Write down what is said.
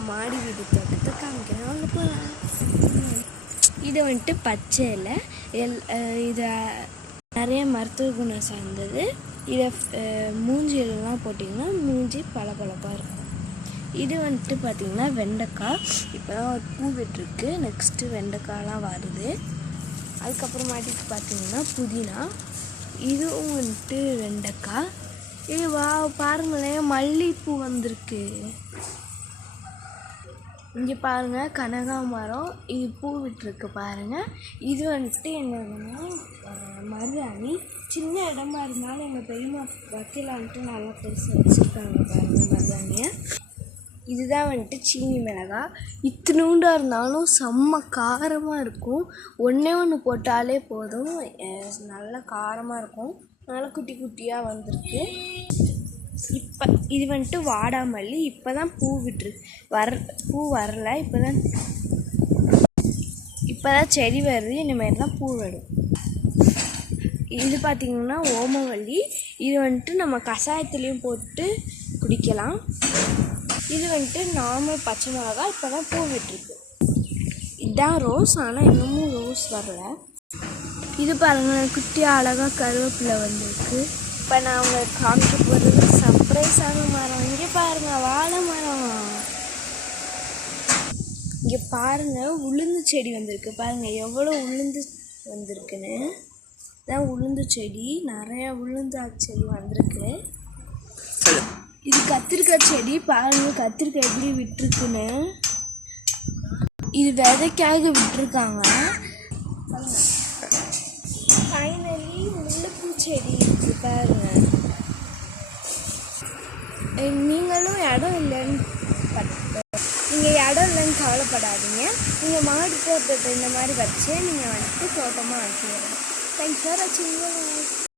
நம்ம மாடி வீடு தோட்டத்தை காமிக்கிறேன். வாங்க போகலாம். இது வந்துட்டு பச்சை இலை. இது நிறைய மருத்துவ குணம் சார்ந்தது. இதை மூஞ்சிலெலாம் போட்டிங்கன்னா மூஞ்சி பளபளப்பாக இருக்கும். இது வந்துட்டு பார்த்திங்கன்னா வெண்டைக்காய். இப்போ தான் ஒரு பூ விட்டுருக்கு. நெக்ஸ்ட்டு வெண்டைக்காயெலாம் வருது. அதுக்கப்புறமாட்டிட்டு பார்த்திங்கன்னா புதினா. இதுவும் வந்துட்டு வெண்டைக்காய். இது பாருங்களேன், மல்லிகைப்பூ வந்திருக்கு. இங்கே பாருங்கள், கனகாமரம். இது பூ விட்டுருக்கு பாருங்கள். இது வந்துட்டு என்னதுன்னா மருதாணி. சின்ன இடமா இருந்தாலும் எங்கள் பெரியம்மா வைக்கலான்ட்டு நல்லா பெருசாக வச்சுருக்காங்க பாருங்கள் மருதாணியை. இதுதான் வந்துட்டு சீனி மிளகாய். இத்தினூண்டாக இருந்தாலும் செம்ம காரமாக இருக்கும். ஒன்று போட்டாலே போதும், நல்லா காரமாக இருக்கும். நல்லா குட்டி குட்டியாக வந்திருக்கு. இப்போ இது வந்துட்டு வாடாமல்லி. இப்போ தான் பூ விட்டுருக்கு. பூ வரல. இப்போ தான் செடி வருது. இனிமேல் தான் பூ விடும். இது பார்த்திங்கன்னா ஓமவல்லி. இது வந்துட்டு நம்ம கஷாயத்துலேயும் போட்டு குடிக்கலாம். இது வந்துட்டு நார்மல் பச்சை மிளகாய். இப்போ தான் பூ விட்டுருக்கு. இதுதான் ரோஸ். ஆனால் இன்னமும் ரோஸ் வரல. இது பாருங்கள், குட்டியாக அழகாக கருவேப்பிலை வந்திருக்கு. இப்போ நான் உங்களுக்கு காமிக்க போகிறது சர்ப்ரைஸான மரம். இங்கே பாருங்கள், வாழை மரம். இங்கே பாருங்கள், உளுந்து செடி வந்திருக்கு. பாருங்கள் எவ்வளோ உளுந்து வந்திருக்குன்னு. இதான் உளுந்து செடி. நிறையா உளுந்து செடி வந்திருக்கு. இது கத்திரிக்காய் செடி. பாருங்கள் கத்திரிக்காய் எப்படி விட்டுருக்குன்னு. இது விதைக்காக விட்டுருக்காங்க. ஃபைனலி முல்லைப்பூ செடி இருக்குது பாருங்கள். நீங்களும் இடம் இல்லைன்னு கவலைப்படாதீங்க. நீங்கள் மாடி தோட்டத்தை இந்த மாதிரி வச்சு நீங்கள் வந்துட்டு தோட்டமாக ஆக்கிடுங்க. தேங்க்ஸ் ஃபார் வாட்சிங்.